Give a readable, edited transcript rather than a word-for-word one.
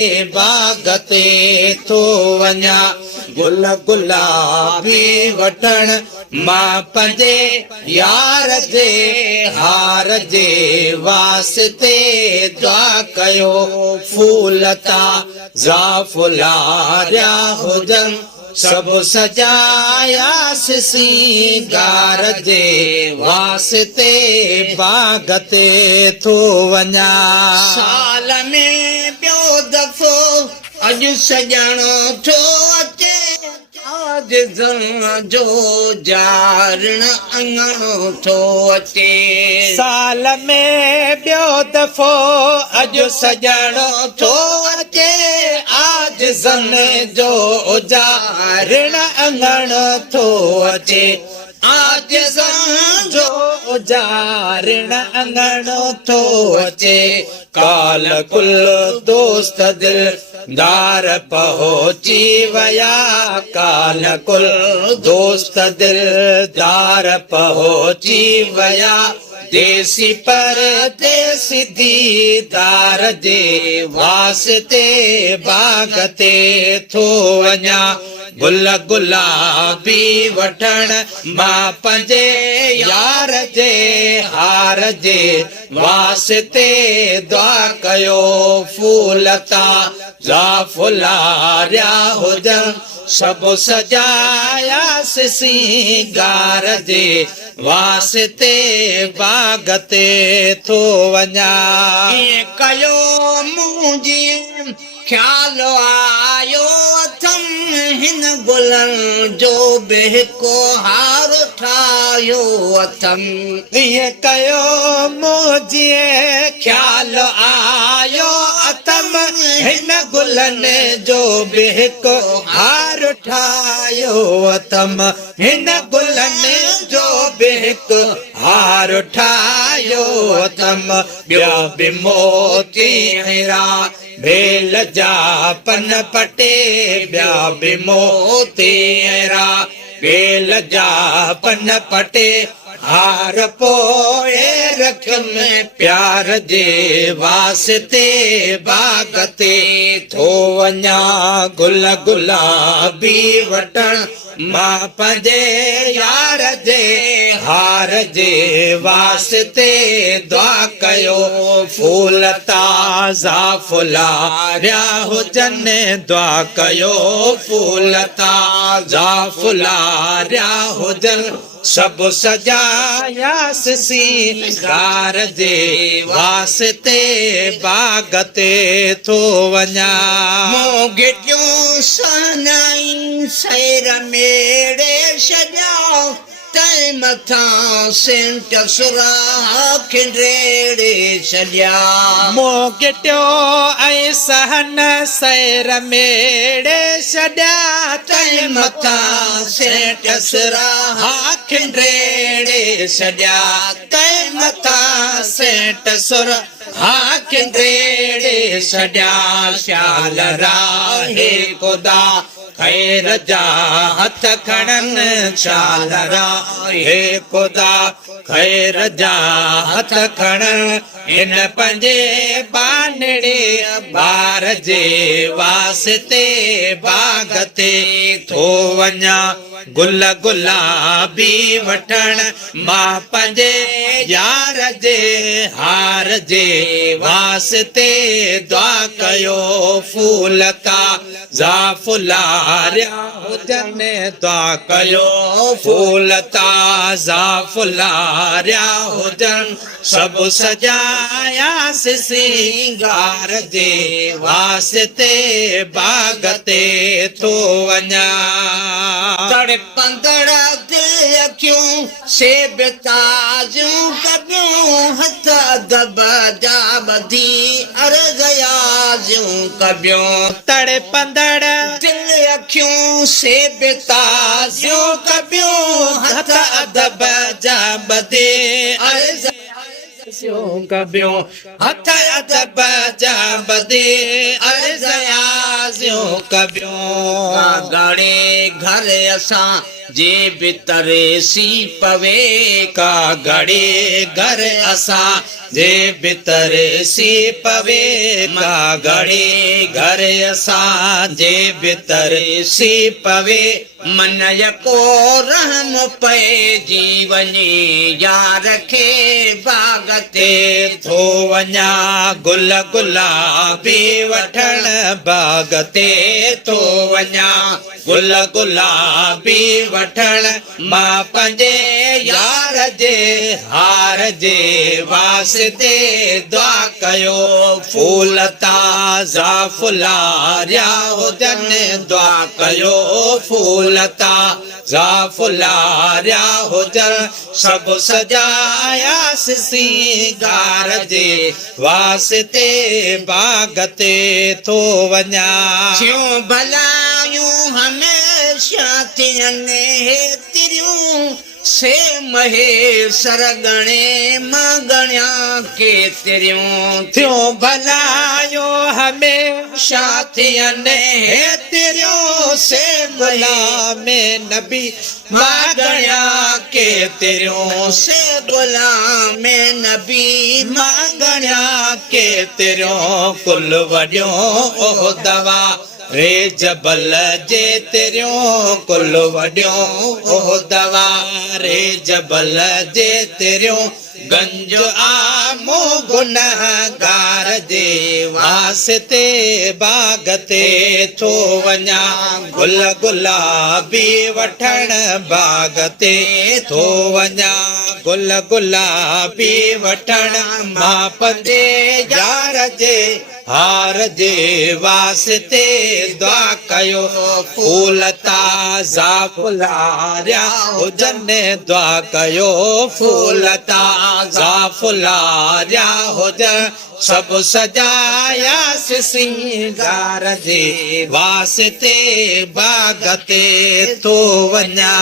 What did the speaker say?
बागते थो वञा गुल गुलाबी वठण मां पंजे यार जे हार जे वास्ते दुआ कयो फूल ताज़ा फुलारिया हुजनि सभु सजाया सिंगार जे वास्ते बाग ते थो वञा। साल में ॿियो दफ़ो अॼु सजण थो अचे आज जो जारण अंगण थो अचे। साल में ॿियो दफ़ो अॼु सजण थो अचे आज ज़न जो जारण अंगण थो अचे आज ज़न जो जारण अंगण थो अचे। काल कुल दोस्त दिलदार पहुची वया काल कुल दोस्त दिलदार पहुची वया देसी परदेसी दीदार जे वास्ते बाग ते थो वञा गुल गुलाबी वठण मां पंजे यार जे हार जे वास्ते दुआ कयो फूल ताज़ा फुलारिया हुजनि सभु सजाया सिंगार जे वास्ते बाग ते थो वञा। कयो मुंहिंजी ख्याल आयो अथम हिन गुलनि जो बि हिकु हार ठाहियो अथम। ईअं कयो मुंहिंजी ख्याल आयो अथम हिन गुलनि जो बि हिकु हार ठाहियो अथम हिन गुलनि जो बि हिकु हार ठाहियो अथम। ॿिया बि मोती हीरा भेल जा पन पटे ॿिया बि मोती अहिड़ा भेल जा पन पटे हार पोए रखियुमि प्यार जे वास्ते बाग ते थो वञा गुल गुलाबी वठण मां पंहिंजे यार जे हार जे वास्ते दुआ कयो फूल ताज़ा फुलारिया हुजनि दुआ कयो फूल ताज़ा फुलारिया हुजनि सभु सजाया सिंगार जे वास्ते बाग ते थो वञा। मोगिटियूं सनाई सैर मेड़े छॾिया तंहिं मथां सेंट सुराह खिंड्रेड़े छॾिया। मोगिटियो ऐं सहन सैर मेड़े छॾिया तंहिं मथां सेंट सुराह खिंड्रेड़े छॾिया तंहिं मथां सेंट सुराह खिंड्रेड़े छॾिया। श्याल राहे ख़ुदा खैर जा हथ खणनि शाल राहे ख़ुदा खैर जा हथ खणनि हिन पंहिंजे बानड़े ॿार जे वास्ते बाग ते थो वञा गुल गुलाबी वठण मां पंहिंजे यार जे हार जे वास्ते दुआ कयो फूल ताज़ा फुलारिया हुजनि दुआ कयो फूल ताज़ा फुलारिया हुजनि सभु सजाया सिंगार जे वास्ते बाग ते थो वञा। तड़पंदड़ दिल अखियूं सेब ताज़ियूं कबियूं हथ अदब जा ॿधी अर्ज़ याज़ियूं कबियूं। तड़पंदड़ दिल अखियूं सेब ताज़ियूं कबियूं हथ अदब जा ॿधी अर्ज़ कबियूं हथ अदब जा ॿधी अर्ज़ याज़ियूं सियो कबियो कागड़े घर असां जे बितरे सी पवे कागड़े घर असां जे बितरे सी पवे कागड़े घर असां जे बितरे सी पवे मन यको रहम पे जीवनी यार खे बाग ते थो वञा गुल गुलाबी वठण बाग ते थो वञा गुल गुलाबी वठण मां पंहिंजे यार जे हार जे वास्ते दुआ कयो फूल ताज़ा फुलारिया हुजनि दुआ कयो फूल ताज़ा फुलारिया हुजनि सभु सजायासीं सिंगार जे वास्ते बाग ते थो वञा क्यों भलायूं हमेशा थियनि हेतिरियूं से महे सरगणे मगण्या केतिरियूं थियो भलायो हमेशा थियनि हेतिरियूं से भला में नबी मागण्या केतिरियूं से गुलाम नबी मागण्या केतिरियूं कुल वॾियो ओ दवा रे जबल जे तिरियूं कुल वॾियो ओ दवा रे जबल जे तिरियूं गंज आमो गुनहगार जे वास्ते बाग ते थो वञा गुल गुलाबी वठण बाग ते थो वञा गुल गुलाबी वठण मां पंहिंजे यार जे हार जे वास्ते दुआ कयो फूल ताज़ा फुलारिया हुजनि दुआ कयो फूल ताज़ा फुलारिया हुजनि सभु सजायासीं सिंगार जे वास्ते बाग ते थो वञा।